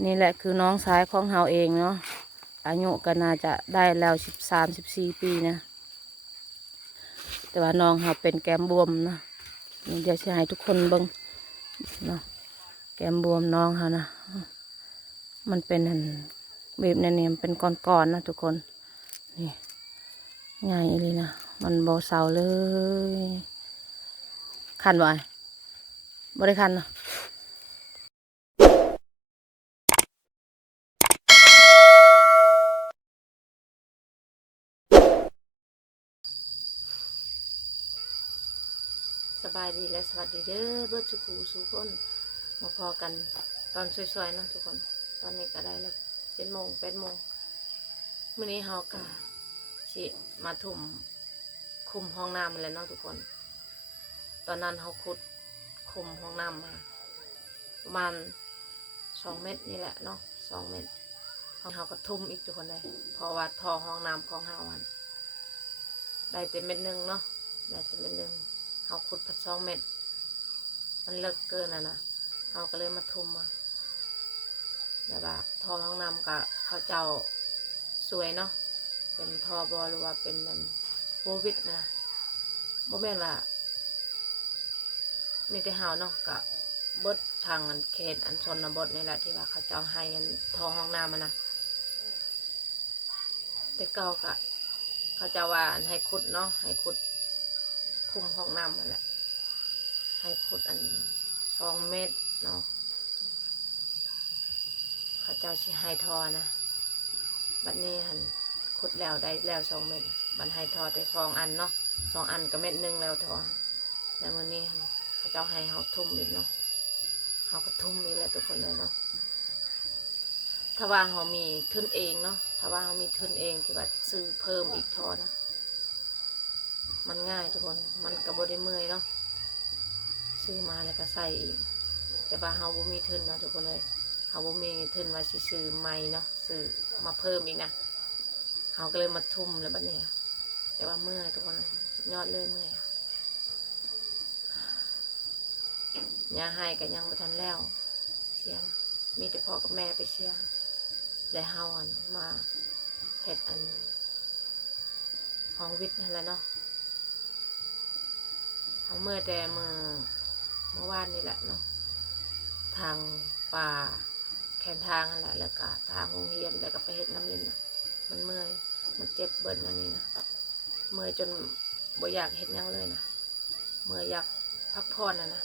นี่แหละคือน้องชายของเฮาเองเนาะอายุก็น่าจะได้แล้ว13-14 ปีนะแต่ว่าน้องเฮาเป็นแก้มบวมนะนี่เดี๋ยวจะให้ทุกคนเบิ่งเนาะแก้มบวมน้องเฮานะมันเป็นแบบนี้มันเป็นก้อนๆนะทุกคนนี่ใหญ่เลยนะมันบ่เศร้าเลยคันบ่อยบ่ได้คันเนาะสบายดีและสวัสดีเด้อเบิดสุขูสุคนมาพอกันตอนสวยๆเนาะทุกคนตอนนี้ก็ได้แล้ว7 โมง 8 โมงมื้อนี้เฮาก็สิมาทุ่มคุมห้องน้ำแล้วเนาะทุกคนตอนนั้นเฮาขุดคุมห้องน้ำมาประมาณ2 เมตรนี่แหละเนาะ2 เมตรเฮาก็ทุ่มอีกทุกคนเลยเพราะว่าท่อห้องน้ำของเฮาได้แต่1 เมตรเนาะได้แต่1 เมตรเฮาขุดพัด2 เมตรมันเลิกเกินนะเฮาก็เลยมาทุ่มมาแบบว่าท่อห้องน้ำก็เขาเจ้าสวยเนาะเป็นท่อบอหรือว่าเป็นโบวิดนะบ่แม่นว่ามีแต่เฮาเนาะก็เบิดทางเขตชนบทนี่แหละที่ว่าเขาเจ้าให้ท่อห้องน้ำนะแต่เก่าก็เขาเจ้าว่าให้ขุดเนาะให้ขุดคุมห้องน้ำนั่นแหละให้ขุด2 เมตรเนาะเขาเจ้าสิให้ท่อนะบัดนี้ขุดแล้วได้แล้ว2 เมตรบัดให้ท่อแต่2 อันเนาะ2 อันก็1 เมตรแล้วท่อแล้วมื้อนี้เขาเจ้าให้เฮาทุ่มอีกเนาะเฮาก็ทุ่มอีกแล้วทุกคนเลยเนาะถ้าว่าเฮามีทุนเองเนาะถ้าว่าเฮามีทุนเองที่ว่าซื้อเพิ่มอีกท่อนะมันง่ายทุกคนมันก็บ่ได้เมื่อยเนาะซื้อมาแล้วก็ใส่อีกแต่ว่าเฮาบ่มีทุนนะทุกคนเลยเฮาบ่มีทุนว่าสิซื้อใหม่เนาะซื้อมาเพิ่มอีกนะเฮาก็เลยมาทุ่มแล้วบัดนี้แต่ว่าเมื่อยทุกคนเลยสุดยอดเลยเมื่อยย่าให้ก็ยังบ่ทันแล้วเสียนะมีแต่พ่อกับแม่ไปเสียและเฮามาเฮ็ดห้องวิทย์นั่นแหละเนาะเฮาเมื่อแต่เมื่อวานนี่แหละเนาะทางป่าแขนทางนั่นแหละแล้วก็ทางโรงเรียนแล้วก็ไปเฮ็ดน้ำเล่นนะมันเมื่อยมันเจ็บเบิดอันนี้นะเมื่อยจนบ่อยากเฮ็ดหยังเลยนะเมื่อยอยากพักผ่อนนะ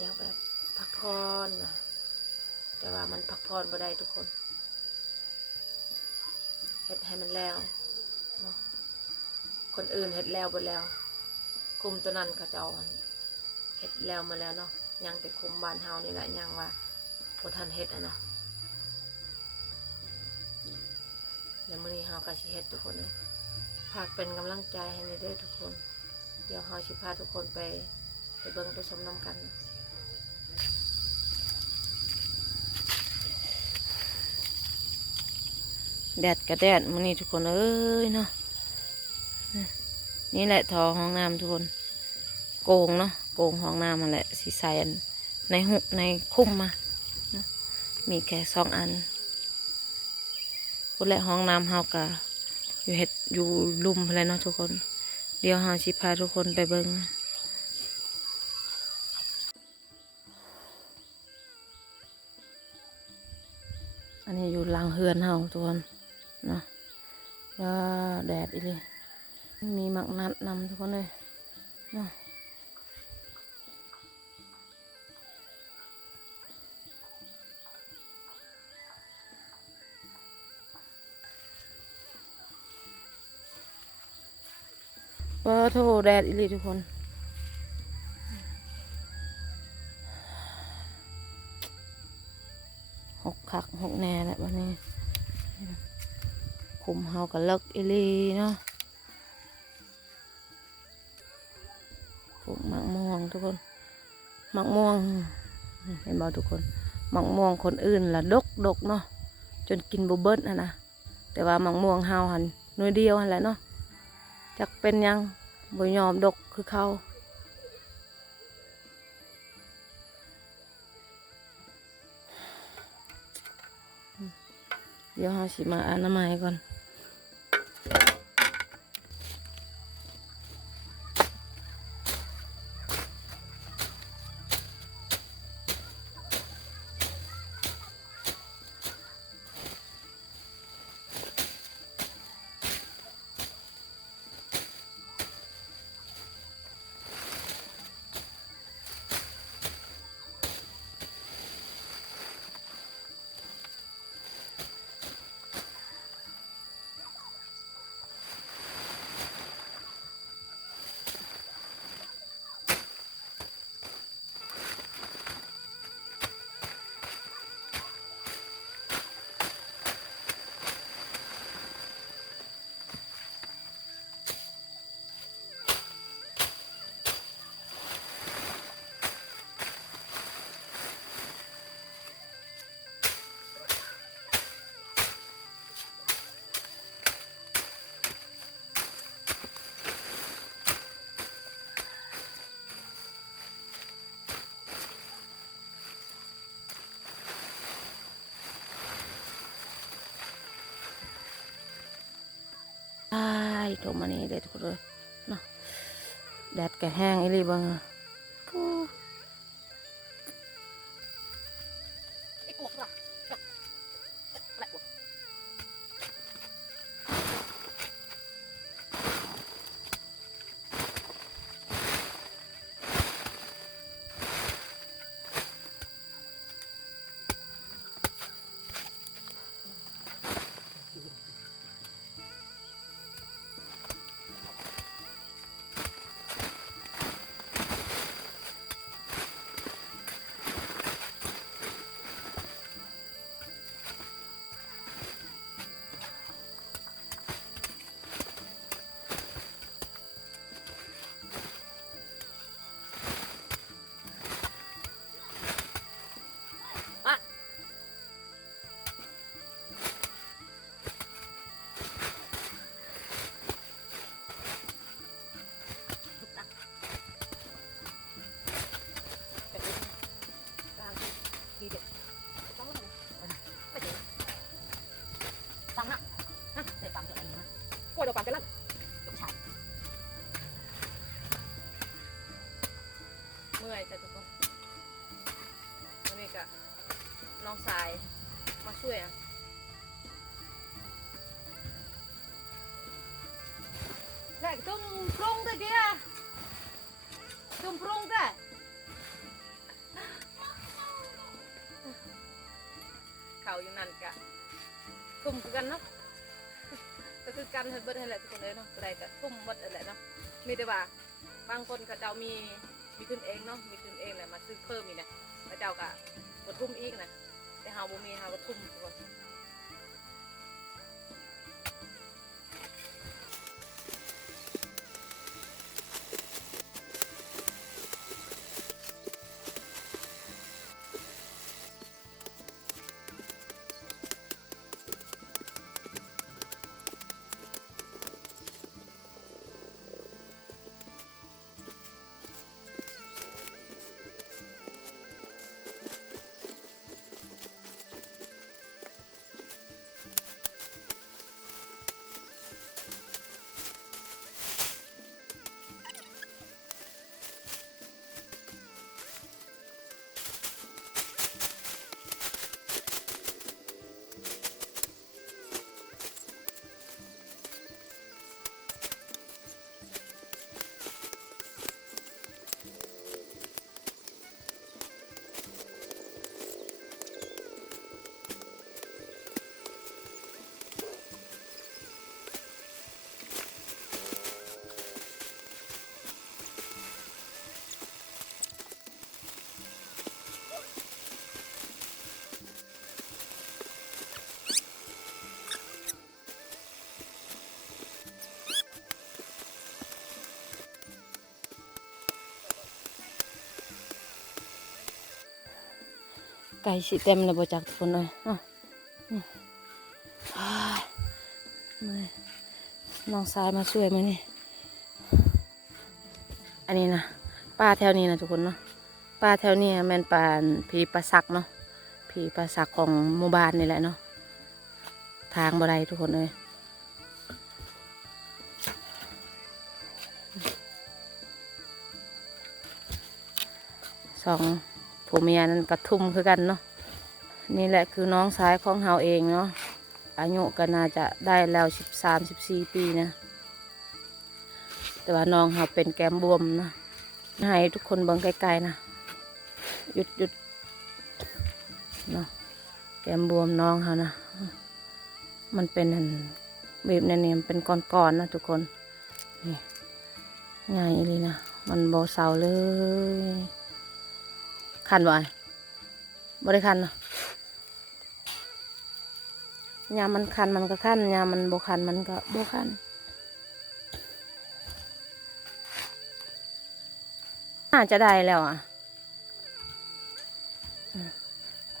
อยากแบบพักผ่อนนะแต่ว่ามันพักผ่อนบ่ได้ทุกคนเฮ็ดให้มันแล้วเนาะคนอื่นเฮ็ดแล้วบ่แล้วคุมตัวนั้นเขาเจ้าเฮ็ดแล้วมาแล้วเนาะยังแต่คุมบ้านเฮานี่แหละยังว่าบ่ทันเฮ็ดเนาะแล้วมื้อนี้เฮาก็สิเฮ็ดทุกคนเลยฝากเป็นกำลังใจให้เด้อทุกคนเดี๋ยวเฮาสิพาทุกคนไปเบิ่งไปชมนำกันนะแดดกระแดดมื้อนี้ทุกคนเอ้ยเนาะนี่แหละท่อห้องน้ำทุกคนโกงเนาะโกงห้องน้ำมันแหละสีใสในคุ้มมานะมีแค่2 อันคนแหละห้องน้ำเฮากะอยู่ลุ่มอะไรเนาะทุกคนเดี๋ยวเฮาสิพาทุกคนไปเบิ่งอันนี้อยู่หลังเฮือนเฮาทุกคนเนาะแล้วแดดอีเลยมีหมักนัดนำทุกคนเลยเนาะว่าโทแดดอีเลยทุกคนหกคักหกแน่แหละวันนี้คุมเฮากับเลิกอีลีเนาะปลูกมะม่วงทุกคนมะม่วงเห็นบ่ทุกคนมะม่วงคนอื่นละดกเนาะจนกินบ่เบิดนะแต่ว่ามะม่วงเฮาหันหน่วยเดียวหันแหละเนาะจักเป็นยังบ่ยอมดกคือเขา เดี๋ยวเราสิมาอนามัยก่อนใช่ตรงมานี่เด็ดทุกคนเลยเนาะแดดแกแห้งอีหลีบ้างเมื่อยแต่ทุกคนวันนี้ก็น้องสายมาช่วยอ่ะแหลกจุ่มปรุงด้วยดิจุ่มปรุงด้วยเขาอยู่นั่นกะกลุ่มกันเนาะก็คือกันให้เบิดให้แหละทุกคนเลยเนาะอะไรก็ทุ่มหมดอะไรเนาะมีแต่ว่าบางคนเขาเจ้ามีทุนเองเนาะมีทุนเองแหละมาซื้อเพิ่มอีกนะเขาเจ้าก็กดทุ่มอีกนะแต่เฮาบ่มีเฮาก็ทุ่มทุกคนไก่สิเต็มเลยบ่จักทุกคนเลยเนาะน้องสายมาช่วยมานี่อันนี้นะป้าแถวนี้นะทุกคนเนาะป้าแถวนี้แม่นป่าผีปลาสักเนาะผีปลาสักของหมู่บ้านนี่แหละเนาะ ทางบ่ได้ทุกคนเลยสองผัวเมียนั้นกระทุ่มคือกันเนาะนี่แหละคือน้องชายของเฮาเองเนาะอายุก็น่าจะได้แล้ว13-14 ปีนะแต่ว่าน้องเฮาเป็นแก้มบวมนะให้ทุกคนเบิ่งไกลๆนะหยุดเนาะแก้มบวมน้องเฮานะมันเป็นแบบนี้มันเป็นก้อนๆนะทุกคนนี่ง่ายเลยนะมันบ่เศร้าเลยคันบ่บ่ได้คันเนาะยามมันคันมันก็คันยามมันบ่คันมันก็บ่คันน่าจะได้แล้ว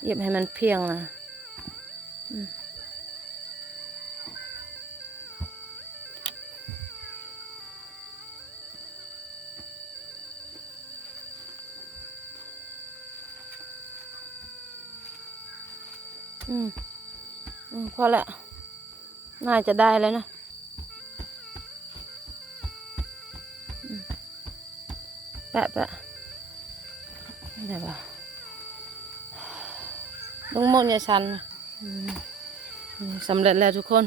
เย็บให้มันเพียงนะพอละน่าจะได้แล้วนะแปะได้ปะลุงมนอย่าชันสำเร็จแล้วทุกคน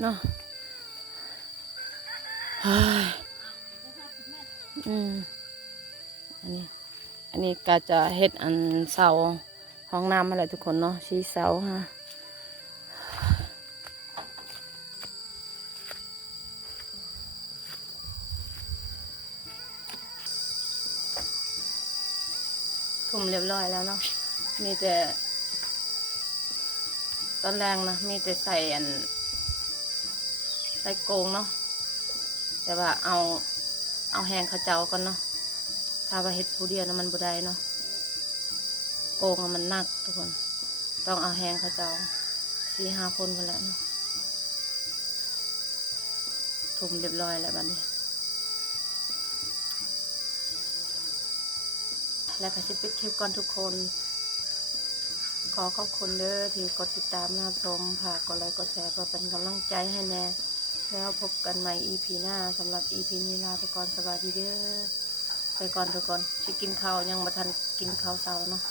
เนาะอันนี้ก็จะเฮ็ดอันเสาห้องน้ำอะไรทุกคนเนาะชี้เสาฮะทุ่มเรียบร้อยแล้วเนาะมีแต่ตอนแรกนะมีแต่ใส่โกงเนาะแต่ว่าเอาแห้งข้าวเจ้าก่อนเนาะถ้าว่าเฮ็ดผู้เดียวนะมันบ่ได้เนาะโกงมันหนักทุกคนต้องเอาแห้งข้าวเจ้า4-5 คนกันแหละเนาะทุ่มเรียบร้อยแล้วบัดนี้แล้วก็สิปิดคลิปก่อนทุกคนขอขอบคุณเด้อที่กดติดตามรับชมฝากกดไลค์กดแชร์เพื่อเป็นกำลังใจให้แน่แล้วพบกันใหม่ EP หน้าสำหรับ EP นี้ลาไปก่อนสวัสดีเด้อไปก่อนทุกคนสิกินข้าวยังบ่ทันกินข้าวเช้าเนาะ